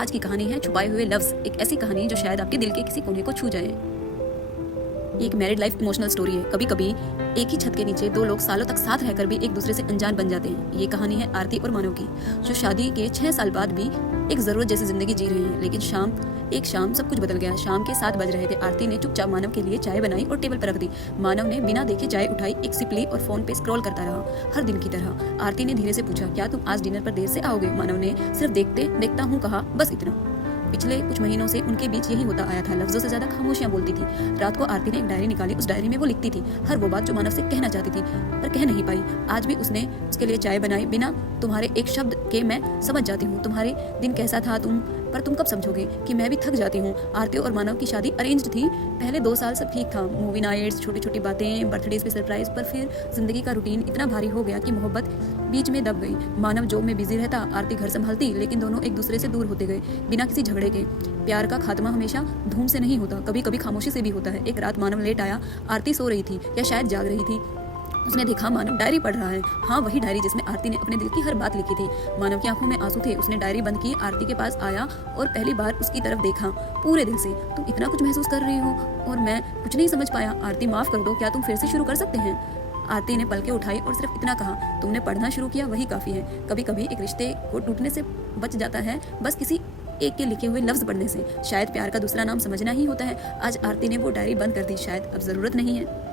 आज की कहानी है छुपाए हुए लफ्ज। एक ऐसी कहानी जो शायद आपके दिल के किसी कोने को छू जाए। एक मैरिड लाइफ इमोशनल स्टोरी है। कभी कभी एक ही छत के नीचे दो लोग सालों तक साथ रहकर भी एक दूसरे से अनजान बन जाते हैं। ये कहानी है आरती और मानव की, जो शादी के 6 साल बाद भी एक जरूरत जैसी जिंदगी जी रहे हैं। लेकिन एक शाम सब कुछ बदल गया। शाम के 7 बज रहे थे। आरती ने चुपचाप मानव के लिए चाय बनाई और टेबल पर रख दी। मानव ने बिना देखे चाय उठाई, एक सिप ली और फोन पे स्क्रॉल करता रहा, हर दिन की तरह। आरती ने धीरे से पूछा, क्या तुम आज डिनर पर देर से आओगे? मानव ने सिर्फ देखता हूँ कहा, बस इतना। पिछले कुछ महीनों से उनके बीच यही होता आया था। लफ्जों से ज्यादा खामोशियां बोलती थी। रात को आरती ने एक डायरी निकाली। उस डायरी में वो लिखती थी हर वो बात जो मानव से कहना चाहती थी पर कह नहीं पाई। आज भी उसने उसके लिए चाय बनाई। बिना तुम्हारे एक शब्द के मैं समझ जाती हूँ तुम्हारे दिन कैसा था, पर तुम कब समझोगे कि मैं भी थक जाती हूँ। आरती और मानव की शादी अरेंज्ड थी। पहले 2 साल सब ठीक था, मूवी नाइट्स, छोटी छोटी बातें, बर्थडेज पे सरप्राइज। पर फिर जिंदगी का रूटीन इतना भारी हो गया कि मोहब्बत बीच में दब गई। मानव जॉब में बिजी रहता, आरती घर संभालती, लेकिन दोनों एक दूसरे से दूर होते गए बिना किसी झगड़े के। प्यार का खात्मा हमेशा धूम से नहीं होता, कभी कभी खामोशी से भी होता है। एक रात मानव लेट आया। आरती सो रही थी या शायद जाग रही थी। उसने देखा मानव डायरी पढ़ रहा है। हाँ, वही डायरी जिसमें आरती ने अपने दिल की हर बात लिखी थी। मानव की आंखों में आंसू थे। उसने डायरी बंद की, आरती के पास आया और पहली बार उसकी तरफ देखा पूरे दिल से। तुम इतना कुछ महसूस कर रही हो और मैं कुछ नहीं समझ पाया। आरती, माफ कर दो, क्या तुम फिर से शुरू कर सकते हैं? आरती ने पलकें उठाई और सिर्फ इतना कहा, तुमने पढ़ना शुरू किया, वही काफी है। कभी कभी एक रिश्ते को टूटने से बच जाता है बस किसी एक के लिखे हुए लफ्ज पढ़ने से। शायद प्यार का दूसरा नाम समझना ही होता है। आज आरती ने वो डायरी बंद कर दी। शायद अब जरूरत नहीं है।